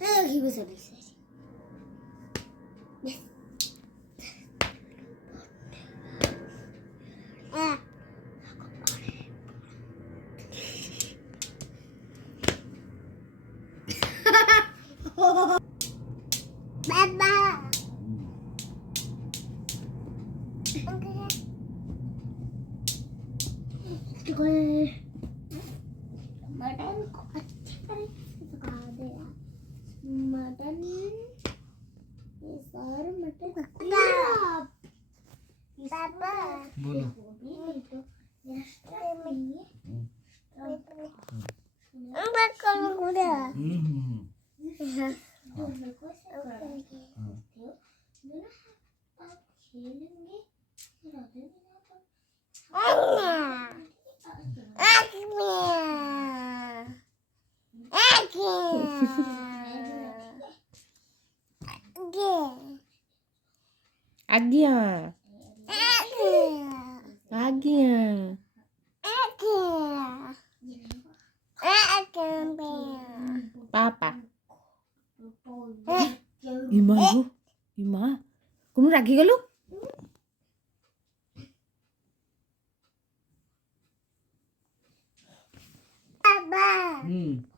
He was really excited. Yes. Baba. Mutton को अच्छी तरीके से पका दे मटन ये सारे मटन पापा बोलो आज्ञा आज्ञा पापा इमा गो इमा कोनो राखी गलु Baba.